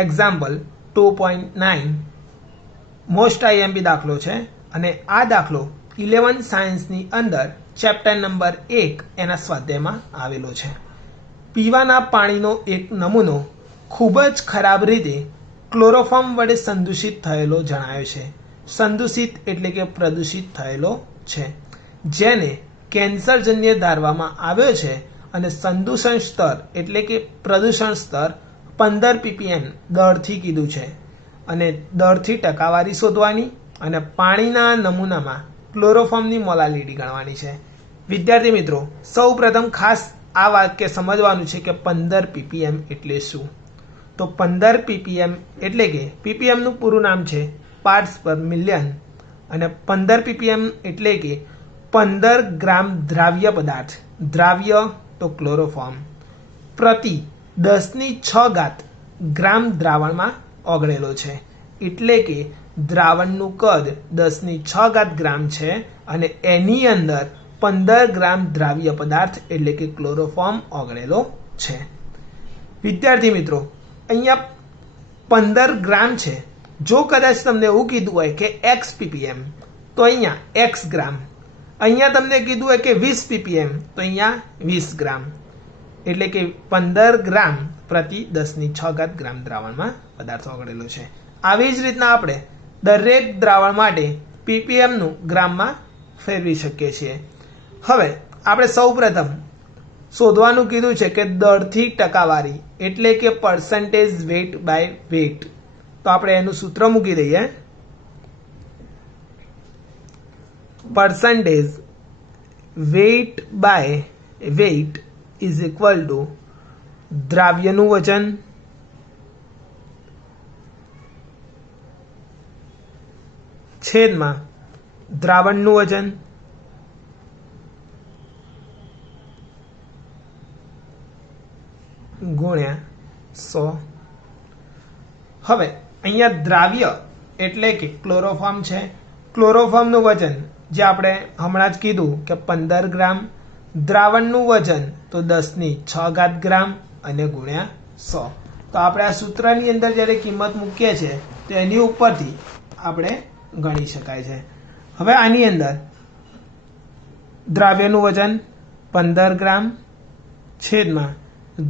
Example 2.9 most IMP દાખલો છે અને આ દાખલો 11 સાયન્સની અંદર ચેપ્ટર નંબર 1 એના સ્વાધ્યાયમાં આવેલો છે. પીવાના પાણીનો એક નમૂનો ખૂબ જ ખરાબ રીતે ક્લોરોફોર્મ વડે સંદૂષિત થયેલો જણાયો છે. સંદૂષિત એટલે કે પ્રદૂષિત થયેલો છે, જેને કેન્સરજન્ય ધારવામાં આવ્યો છે અને સંદૂષણ સ્તર એટલે કે પ્રદૂષણ સ્તર 15 ppm દરથી કીધું છે અને દરથી ટકાવારી શોધવાની અને પાણીના નમૂનામાં ક્લોરોફોર્મની મોલાલિટી ગણવાની છે. વિદ્યાર્થી મિત્રો, સૌ પ્રથમ ખાસ આ વાક્ય સમજવાનું છે કે 15 ppm એટલે શું. તો 15 ppm એટલે કે ppmનું પૂરું નામ છે પાર્ટ્સ પર મિલિયન અને 15 ppm એટલે કે 15 ગ્રામ દ્રાવ્ય પદાર્થ, દ્રાવ્ય તો ક્લોરોફોર્મ, પ્રતિ 10⁶ ગ્રામ દ્રાવણમાં ઓગળેલો છે. એટલે કે દ્રાવણનું કદ 10⁶ ગ્રામ છે અને એની અંદર 15 ગ્રામ દ્રાવ્ય પદાર્થ એટલે કે ક્લોરોફોર્મ ઓગળેલો છે. વિદ્યાર્થી મિત્રો, અહીંયા 15 ગ્રામ છે. જો કદાચ તમને એવું કીધું હોય કે x ppm તો અહીંયા x ગ્રામ, અહીંયા તમને કીધું હોય કે 20 ppm તો અહીંયા 20 ગ્રામ, એટલે કે 15 ગ્રામ પ્રતિ 10⁶ ગ્રામ દ્રાવણમાં પદાર્થ ઓગળેલો છે. આવી જ રીતના આપણે દરેક દ્રાવણ માટે ppmનું ગ્રામમાં ફેરવી શકીએ છીએ. હવે આપણે સૌ પ્રથમ શોધવાનું કીધું છે કે દરથી ટકાવારી એટલે કે પર્સન્ટેજ વેટ બાય વેટ. તો આપણે એનું સૂત્ર મૂકી દઈએ. Percentage weight by weight is equal to દ્રાવ્યનું વજન છેદમાં દ્રાવણનું વજન ગુણ્યા 100. હવે અહીંયા દ્રાવ્ય એટલે કે ક્લોરોફોર્મ છે. ક્લોરોફોર્મનું વજન જે આપણે હમણાં જ કીધું કે 15 ગ્રામ, દ્રાવણનું વજન તો 10⁶ ગ્રામ અને ગુણ્યા 100. તો આપણે આ સૂત્રની અંદર જ્યારે કિંમત મૂકીએ છીએ તો એની ઉપરથી આપણે ગણી શકાય છે. હવે આની અંદર દ્રાવ્યનું વજન 15 ગ્રામ છેદમાં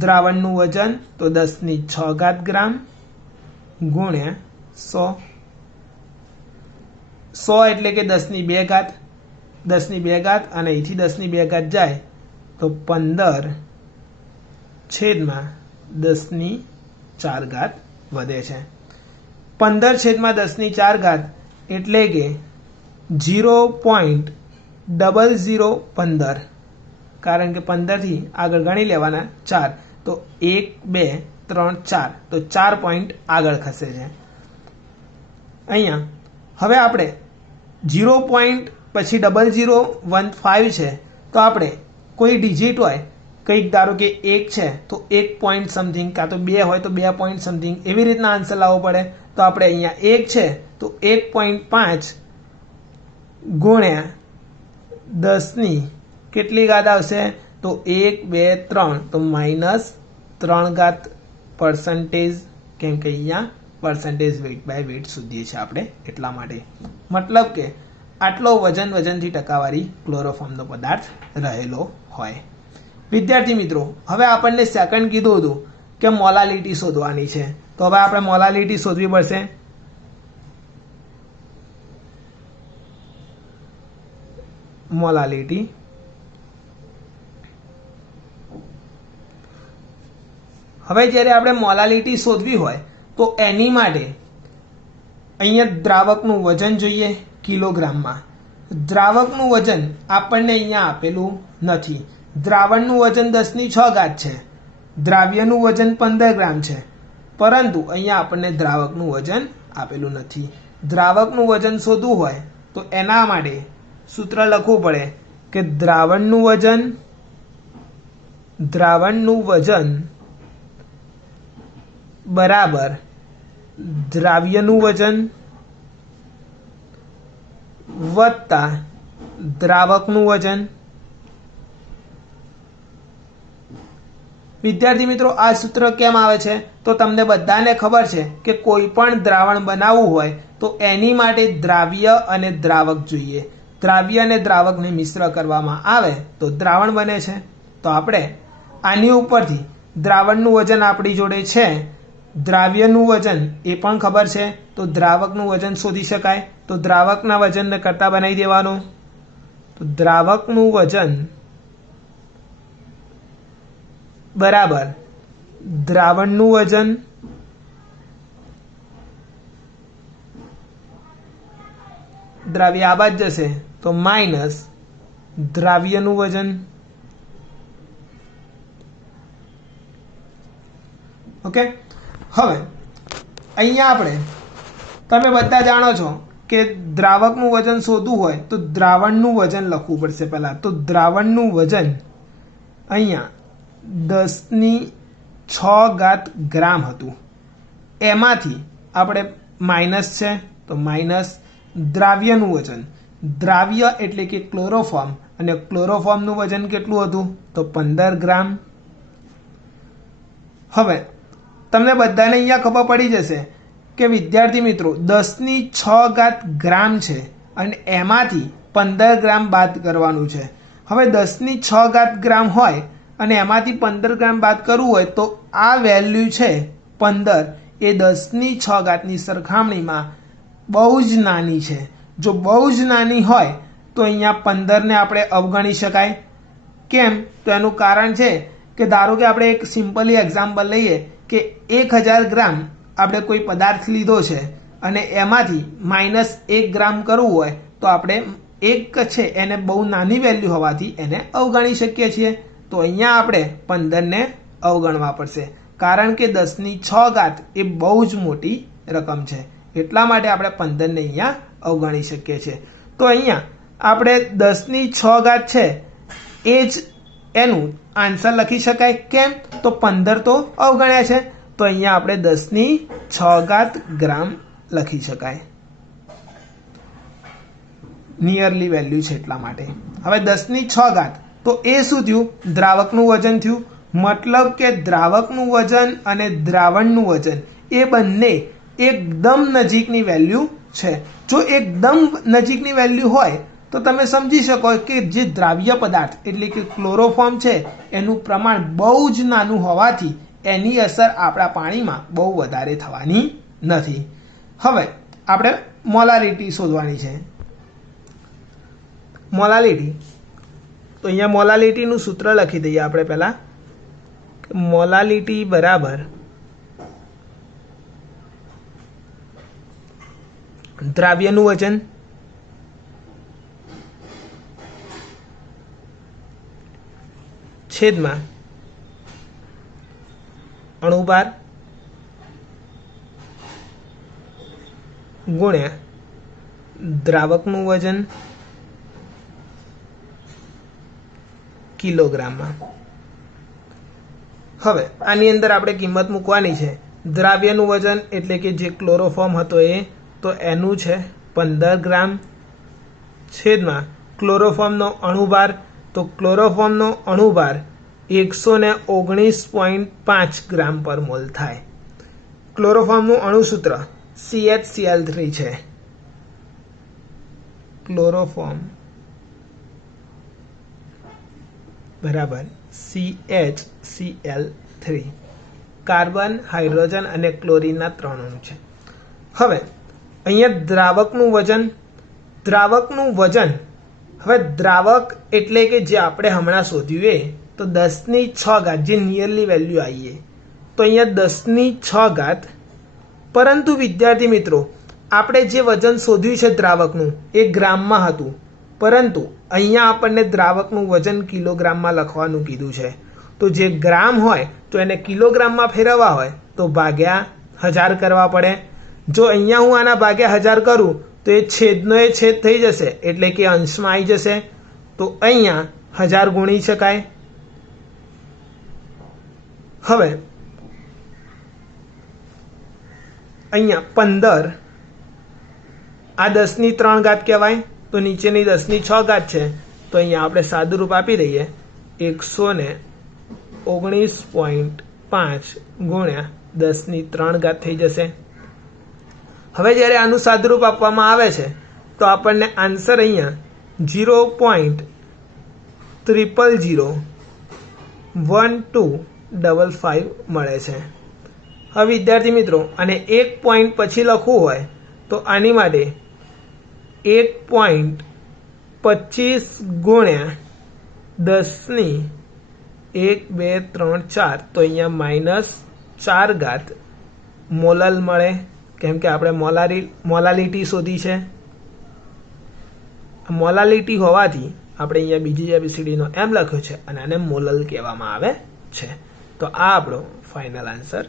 દ્રાવણનું વજન તો 10⁶ ગ્રામ ગુણ્યા 100. 100 એટલે કે 10⁵, 10⁵ અને અહીંથી 10⁵ જાય તો 15 છેદમાં 10⁴ વધે છે. 15 છેદમાં 10⁴ એટલે કે 0.0015, કારણ કે 15 થી આગળ ગણી લેવાના 4 તો 1 2 3 4 તો 4 પોઈન્ટ આગળ ખસે છે. અહીંયા હવે આપણે 0. પછી 0015 છે તો આપણે કોઈ ડિજિટ હોય, કંઈક ધારો કે 1 છે તો 1 પોઈન્ટ સમથિંગ, કાં તો 2 હોય તો 2 પોઈન્ટ સમથિંગ, એવી રીતના આન્સર લાવવો પડે. તો આપણે અહીંયા 1 છે તો 1.5 ગુણ્યા 10 કેટલી ઘાત આવશે તો 1 2 3 તો -3 પર્સન્ટેજ, કેમ કે અહીંયા પર્સન્ટેજ વેટ બાય વેટ શોધીએ છીએ આપણે એટલા માટે. મતલબ કે આટલો વજનથી ટકાવારી ક્લોરોફોર્મનો પદાર્થ રહેલો હોય. વિદ્યાર્થી મિત્રો, હવે આપણને સેકન્ડ કીધું હતું કે મોલાલિટી શોધવાની છે. તો હવે આપણે મોલાલિટી શોધવી પડશે. મોલાલિટી હવે જ્યારે આપણે મોલાલિટી શોધવી હોય તો એની માટે અહીંયા દ્રાવકનું વજન જોઈએ કિલોગ્રામમાં. દ્રાવકનું વજન આપણને અહીંયા આપેલું નથી. દ્રાવણનું વજન 10⁶ છે, દ્રાવ્યનું વજન 15 ગ્રામ છે, પરંતુ અહીંયા આપણને દ્રાવકનું વજન આપેલું નથી. દ્રાવકનું વજન શોધવું હોય તો એના માટે સૂત્ર લખવું પડે કે દ્રાવણનું વજન બરાબર દ્રાવ્યનું વજન વત્તા દ્રાવકનું વજન વિદ્યાર્થી મિત્રો આ સૂત્ર કેમ આવે છે? તો તમને બધાને ખબર છે કે કોઈ પણ દ્રાવણ બનાવવું હોય તો એની માટે દ્રાવ્ય અને દ્રાવક જોઈએ. દ્રાવ્ય અને દ્રાવકને મિશ્ર કરવામાં આવે તો દ્રાવણ બને છે. તો આપણે આની ઉપરથી દ્રાવણનું વજન આપણી જોડે છે, દ્રાવ્યનું વજન એ પણ ખબર છે, તો દ્રાવકનું વજન શોધી શકાય. તો દ્રાવકના વજનને કરતા બનાવી દેવાનું. તો દ્રાવકનું વજન બરાબર દ્રાવણનું વજન દ્રાવ્ય આ બાદ જશે તો માઇનસ દ્રાવ્યનું વજન. ઓકે, હવે અહીંયા આપણે તમે બધા જાણો છો કે દ્રાવકનું વજન શોધવું હોય તો દ્રાવણનું વજન લખવું પડશે પહેલા. તો દ્રાવણનું વજન અહીંયા 10⁶ ગ્રામ હતું. એમાંથી આપણે માઇનસ છે તો માઇનસ દ્રાવ્યનું વજન. દ્રાવ્ય એટલે કે ક્લોરોફોર્મ, અને ક્લોરોફોર્મનું વજન કેટલું હતું? તો 15 ગ્રામ. હવે તમને બધાને અહીંયા ખબર પડી જશે કે વિદ્યાર્થી મિત્રો 10⁶ ગ્રામ છે અને એમાંથી 15 ગ્રામ બાદ કરવાનું છે. હવે 10⁶ ગ્રામ હોય અને એમાંથી 15 ગ્રામ બાદ કરવું હોય તો આ વેલ્યુ છે 15 એ 10⁶ની સરખામણીમાં બહુ જ નાની છે. જો બહુ જ નાની હોય તો અહીંયા 15ને આપણે અવગણી શકાય. કેમ? તો એનું કારણ છે કે ધારો કે આપણે એક સિમ્પલી એક્ઝામ્પલ લઈએ કે 1000 ગ્રામ આપણે કોઈ પદાર્થ લીધો છે અને એમાંથી -1 ગ્રામ કરવું હોય તો આપણે 1 છે એને બહુ નાની વેલ્યુ હોવાથી એને અવગણી શકીએ છીએ. તો અહીંયા આપણે 15ને અવગણવા પડશે, કારણ કે 10⁶ એ બહુ જ મોટી રકમ છે. એટલા માટે આપણે 15ને અહીંયા અવગણી શકીએ છીએ. તો અહીંયા આપણે 10⁶ છે એ જ એનું આન્સર લખી શકાય. કેમ? તો 15 તો અવગણ્યા છે, તો અહીંયા આપણે 10⁶ ગ્રામ લખી શકાય. નિયરલી વેલ્યુ છે એટલા માટે. હવે 10⁶ તો એ શું થયું? દ્રાવકનું વજન થયું. મતલબ કે દ્રાવકનું વજન અને દ્રાવણનું વજન એ બંને એકદમ નજીકની વેલ્યુ છે. જો એકદમ નજીકની વેલ્યુ હોય તો તમે સમજી શકો કે જે દ્રાવ્ય પદાર્થ એટલે કે ક્લોરોફોર્મ છે એનું પ્રમાણ બહુ જ નાનું હોવાથી એની અસર આપણા પાણીમાં બહુ વધારે થવાની નથી. હવે આપણે મોલારિટી શોધવાની છે. મોલારિટી, તો અહીંયા મોલાલિટીનું સૂત્ર લખી દઈએ આપણે પહેલા. મોલાલિટી બરાબર દ્રાવ્યનું વજન છેદમાં અણુભાર ગુણ્યા દ્રાવકનું વજન કિલોગ્રામમાં. હવે આની અંદર આપણે કિંમત મૂકવાની છે. દ્રાવ્યનું વજન એટલે કે જે ક્લોરોફોર્મ હતો એ, તો એનું છે 15 ગ્રામ છેદમાં ક્લોરોફોર્મનો અણુભાર, તો ક્લોરોફોર્મનો અણુભાર 119.5 ગ્રામ પર મોલ થાય. ક્લોરોફોર્મનું અણુસૂત્ર CHCl3 છે. ક્લોરોફોર્મ બરાબર CHCl3. કાર્બન, હાઇડ્રોજન અને ક્લોરીનના 3 અણુ છે. હવે અહીંયા દ્રાવકનું વજન, હવે દ્રાવક એટલે કે જે આપણે હમણાં શોધ્યું એ, તો 10⁶ જે નિયરલી વેલ્યુ આવીએ તો અહીંયા 10⁶. પરંતુ વિદ્યાર્થી મિત્રો આપણે જે વજન શોધ્યું છે દ્રાવકનું એ ગ્રામમાં હતું, પરંતુ અહીંયા આપણને દ્રાવકનું વજન કિલોગ્રામમાં લખવાનું કીધું છે. તો જે ગ્રામ હોય તો એને કિલોગ્રામમાં ફેરવવા હોય તો ભાગ્યા 1000 કરવા પડે. જો અહીંયા હું આના ભાગ્યા 1000 કરું તો એ છેદનો એ છેદ થઈ જશે, એટલે કે અંશમાં આવી જશે. તો અહીંયા 1000 ગુણી શકાય. હવે અહીંયા 15 આ 10⁻³ કહેવાય, તો નીચેની 10⁶ છે, તો અહીંયા આપણે સાદુરૂપ આપી દઈએ 119 19.5 ગુણ્યા 10⁻³ થઈ જશે. હવે જ્યારે આનું સાદુરૂપ આપવામાં આવે છે તો આપણને આન્સર અહીંયા 0.0001255 મળે છે. હવે વિદ્યાર્થી મિત્રો આને 1 પોઈન્ટ પછી લખવું હોય તો આની માટે 1.25 ગુણ્યા 10⁻1 2 3 4 તો અહીંયા -4 મોલલ મળે, કેમ કે આપણે મોલાલિટી શોધી છે. મોલાલિટી હોવાથી આપણે અહીંયા બીજી ABCDનો M લખ્યો છે અને આને મોલલ કહેવામાં આવે છે. તો આ આપણો ફાઇનલ આન્સર